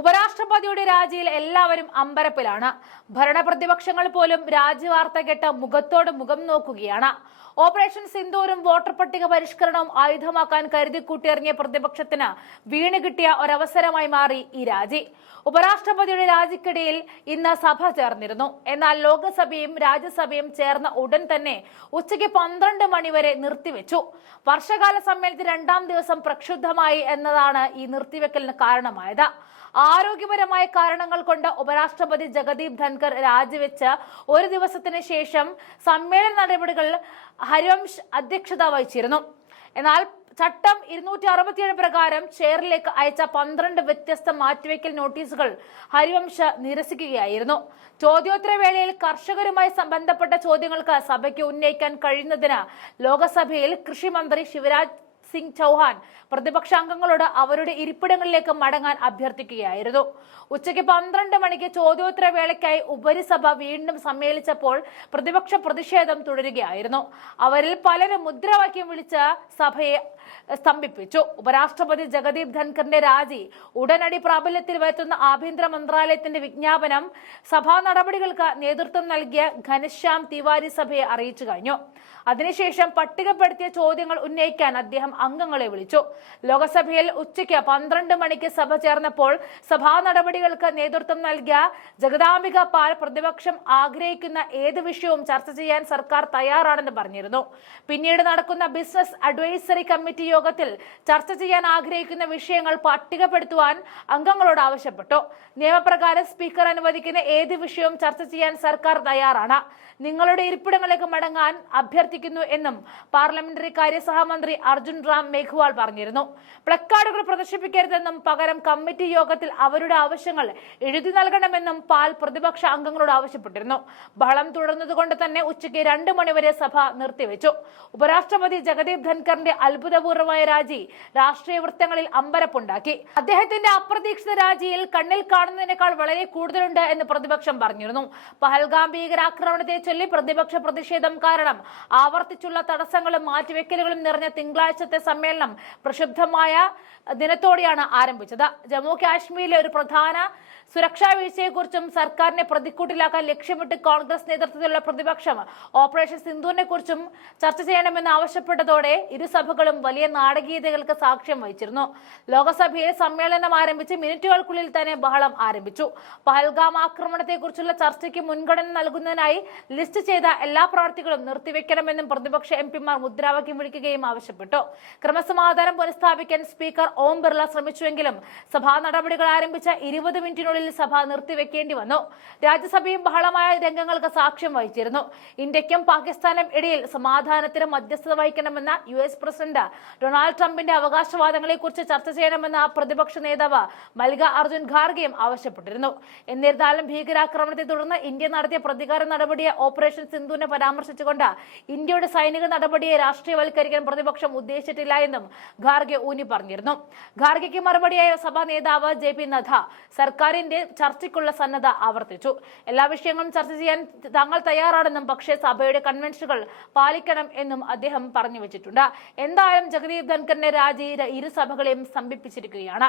ഉപരാഷ്ട്രപതിയുടെ രാജിയിൽ എല്ലാവരും അമ്പരപ്പിലാണ്. ഭരണപ്രതിപക്ഷങ്ങൾ പോലും രാജ്യവാർത്ത കേട്ട് മുഖത്തോട് മുഖം നോക്കുകയാണ്. ഓപ്പറേഷൻ സിന്ദൂരും വോട്ടർ പട്ടിക പരിഷ്കരണവും ആയുധമാക്കാൻ കരുതി കൂട്ടിയിറങ്ങിയ പ്രതിപക്ഷത്തിന് വീണ് കിട്ടിയ ഒരവസരമായി മാറി ഈ രാജി. ഉപരാഷ്ട്രപതിയുടെ രാജിക്കിടയിൽ ഇന്ന് സഭ ചേർന്നിരുന്നു. എന്നാൽ ലോക്സഭയും രാജ്യസഭയും ചേർന്ന ഉടൻ തന്നെ ഉച്ചയ്ക്ക് പന്ത്രണ്ട് മണിവരെ നിർത്തിവെച്ചു. വർഷകാല സമ്മേളനത്തിൽ രണ്ടാം ദിവസം പ്രക്ഷുബ്ധമായി എന്നതാണ് ഈ നിർത്തിവെക്കലിന് കാരണമായത്. ആരോഗ്യപരമായ കാരണങ്ങൾ കൊണ്ട് ഉപരാഷ്ട്രപതി ജഗദീപ് ധൻകർ രാജിവെച്ച് ഒരു ദിവസത്തിന് ശേഷം സമ്മേളന നടപടികൾ ഹരിവംശ് അധ്യക്ഷത വഹിച്ചിരുന്നു. എന്നാൽ ചട്ടം ഇരുന്നൂറ്റി അറുപത്തിയേഴ് പ്രകാരം ചെയറിലേക്ക് അയച്ച പന്ത്രണ്ട് വ്യത്യസ്ത മാറ്റിവെക്കൽ നോട്ടീസുകൾ ഹരിവംശ നിരസിക്കുകയായിരുന്നു. ചോദ്യോത്തര വേളയിൽ കർഷകരുമായി ബന്ധപ്പെട്ട ചോദ്യങ്ങൾക്ക് സഭയ്ക്ക് ഉന്നയിക്കാൻ കഴിയുന്നതിന് ലോകസഭയിൽ കൃഷിമന്ത്രി ശിവരാജ് സിംഗ് ചൌഹാൻ പ്രതിപക്ഷാംഗങ്ങളോട് അവരുടെ ഇരിപ്പിടങ്ങളിലേക്ക് മടങ്ങാൻ അഭ്യർത്ഥിക്കുകയായിരുന്നു. ഉച്ചയ്ക്ക് പന്ത്രണ്ട് മണിക്ക് ചോദ്യോത്തര വേളയ്ക്കായി ഉപരിസഭ വീണ്ടും സമ്മേളിച്ചപ്പോൾ പ്രതിപക്ഷ പ്രതിഷേധം തുടരുകയായിരുന്നു. അവരിൽ പലരും മുദ്രാവാക്യം വിളിച്ച് സഭയെ സ്തംഭിപ്പിച്ചു. ഉപരാഷ്ട്രപതി ജഗദീപ് ധൻഖറിന്റെ രാജി ഉടനടി പ്രാബല്യത്തിൽ വരുത്തുന്ന ആഭ്യന്തര മന്ത്രാലയത്തിന്റെ വിജ്ഞാപനം സഭാ നടപടികൾക്ക് നേതൃത്വം നൽകിയ ഘനശ്യാം തിവാരി സഭയെ അറിയിച്ചു കഴിഞ്ഞു. അതിനുശേഷം പട്ടികപ്പെടുത്തിയ ചോദ്യങ്ങൾ ഉന്നയിക്കാൻ അദ്ദേഹം അംഗങ്ങളെ വിളിച്ചു. ലോകസഭയിൽ ഉച്ചയ്ക്ക് പന്ത്രണ്ട് മണിക്ക് സഭ ചേർന്നപ്പോൾ സഭാ നടപടികൾക്ക് നേതൃത്വം നൽകിയ ജഗദാംബിക പാൽ പ്രതിപക്ഷം ആഗ്രഹിക്കുന്ന ഏത് വിഷയവും ചർച്ച ചെയ്യാൻ സർക്കാർ തയ്യാറാണെന്ന് പറഞ്ഞിരുന്നു. പിന്നീട് നടക്കുന്ന ബിസിനസ് അഡ്വൈസറി കമ്മിറ്റി യോഗത്തിൽ ചർച്ച ചെയ്യാൻ ആഗ്രഹിക്കുന്ന വിഷയങ്ങൾ പട്ടികപ്പെടുത്തുവാൻ അംഗങ്ങളോട് ആവശ്യപ്പെട്ടു. നിയമപ്രകാരം സ്പീക്കർ അനുവദിക്കുന്ന ഏത് വിഷയവും ചർച്ച ചെയ്യാൻ സർക്കാർ തയ്യാറാണ്. നിങ്ങളുടെ ഇരിപ്പിടങ്ങളിലേക്ക് മടങ്ങാൻ അഭ്യർത്ഥിക്കുന്നു എന്നും പാർലമെന്ററി കാര്യ സഹമന്ത്രി അർജുൻ റാം മേഘ്വാൾ പറഞ്ഞിരുന്നു. പ്ലക്കാർഡുകൾ പ്രദർശിപ്പിക്കരുതെന്നും പകരം കമ്മിറ്റി യോഗത്തിൽ അവരുടെ ആവശ്യങ്ങൾ എഴുതി നൽകണമെന്നും പാൽ പ്രതിപക്ഷ അംഗങ്ങളോട് ആവശ്യപ്പെട്ടിരുന്നു. ബഹളം തുടർന്നതുകൊണ്ട് തന്നെ ഉച്ചയ്ക്ക് രണ്ട് മണിവരെ സഭ നിർത്തിവെച്ചു. ഉപരാഷ്ട്രപതി ജഗദീപ് ധൻഖറിന്റെ അത്ഭുതപൂർവമായ രാജി രാഷ്ട്രീയ വൃത്തങ്ങളിൽ അമ്പരപ്പുണ്ടാക്കി. അദ്ദേഹത്തിന്റെ അപ്രതീക്ഷിത രാജിയിൽ കണ്ണിൽ കാണുന്നതിനേക്കാൾ വളരെ കൂടുതലുണ്ട് എന്ന് പ്രതിപക്ഷം പറഞ്ഞിരുന്നു. പഹൽഗാം ഭീകരാക്രമണത്തെ ചൊല്ലി പ്രതിപക്ഷ പ്രതിഷേധം കാരണം ആവർത്തിച്ചുള്ള തടസ്സങ്ങളും മാറ്റിവെക്കലുകളും നിറഞ്ഞ തിങ്കളാഴ്ചത്തെ സമ്മേളനം പ്രക്ഷുബ്ധമായ ദിനത്തോടെയാണ് ആരംഭിച്ചത്. ജമ്മു കാശ്മീരിലെ ഒരു പ്രധാന സുരക്ഷാ വീഴ്ചയെക്കുറിച്ചും സർക്കാരിനെ പ്രതിക്കൂട്ടിലാക്കാൻ ലക്ഷ്യമിട്ട് കോൺഗ്രസ് നേതൃത്വത്തിലുള്ള പ്രതിപക്ഷം ഓപ്പറേഷൻ സിന്ധുവിനെ കുറിച്ചും ചർച്ച ചെയ്യണമെന്ന് ആവശ്യപ്പെട്ടതോടെ ഇരുസഭകളും വലിയ നാടകീയതകൾക്ക് സാക്ഷ്യം വഹിച്ചിരുന്നു. ലോകസഭയിൽ സമ്മേളനം ആരംഭിച്ച് മിനിറ്റുകൾക്കുള്ളിൽ തന്നെ ബഹളം ആരംഭിച്ചു. പഹൽഗാം ആക്രമണത്തെക്കുറിച്ചുള്ള ചർച്ചയ്ക്ക് മുൻഗണന നൽകുന്നതിനായി ലിസ്റ്റ് ചെയ്ത എല്ലാ പ്രവർത്തികളും നിർത്തിവെക്കണമെന്നും പ്രതിപക്ഷ എം പിമാർ മുദ്രാവാക്യം വിളിക്കുകയും ആവശ്യപ്പെട്ടു. ക്രമസമാധാനം പുനഃസ്ഥാപിക്കാൻ സ്പീക്കർ ഓം ബിർള ശ്രമിച്ചുവെങ്കിലും സഭാ നടപടികൾ ആരംഭിച്ച ഇരുപത് മിനിറ്റിനുള്ളിൽ സഭ നിർത്തിവെക്കേണ്ടി വന്നു. രാജ്യസഭയും ബഹളമായ രംഗങ്ങൾക്ക് സാക്ഷ്യം വഹിച്ചിരുന്നു. ഇന്ത്യക്കും പാകിസ്ഥാനും ഇടയിൽ സമാധാനത്തിന് മധ്യസ്ഥത വഹിക്കണമെന്ന യു എസ് പ്രസിഡന്റ് ഡൊണാൾഡ് ട്രംപിന്റെ അവകാശവാദങ്ങളെക്കുറിച്ച് ചർച്ച ചെയ്യണമെന്ന് പ്രതിപക്ഷ നേതാവ് മൽഗ അർജുൻ ഖാർഗെയും ആവശ്യപ്പെട്ടിരുന്നു. എന്നിരുന്നാലും ഭീകരാക്രമണത്തെ തുടർന്ന് ഇന്ത്യ നടത്തിയ പ്രതികാര നടപടിയെ ഓപ്പറേഷൻ സിന്ധുവിനെ പരാമർശിച്ചുകൊണ്ട് ഇന്ത്യയുടെ സൈനിക നടപടിയെ രാഷ്ട്രീയവൽക്കരിക്കാൻ പ്രതിപക്ഷം ഉദ്ദേശിച്ചിട്ടില്ല എന്നും ഖാർഗെ ഊന്നി പറഞ്ഞിരുന്നു ഖാർഗെക്ക് മറുപടിയായ സഭാ നേതാവ് ജെ പി നദ്ദ സർക്കാരിന്റെ ചർച്ചയ്ക്കുള്ള സന്നദ്ധ ആവർത്തിച്ചു. എല്ലാ വിഷയങ്ങളും ചർച്ച ചെയ്യാൻ താങ്കൾ തയ്യാറാണെന്നും പക്ഷേ സഭയുടെ കൺവെൻഷനുകൾ പാലിക്കണം എന്നും അദ്ദേഹം പറഞ്ഞു വെച്ചിട്ടുണ്ട്. എന്തായാലും ജഗദീപ് ധൻഖറിന്റെ രാജി ഇരു സഭകളെയും സ്തംഭിപ്പിച്ചിരിക്കുകയാണ്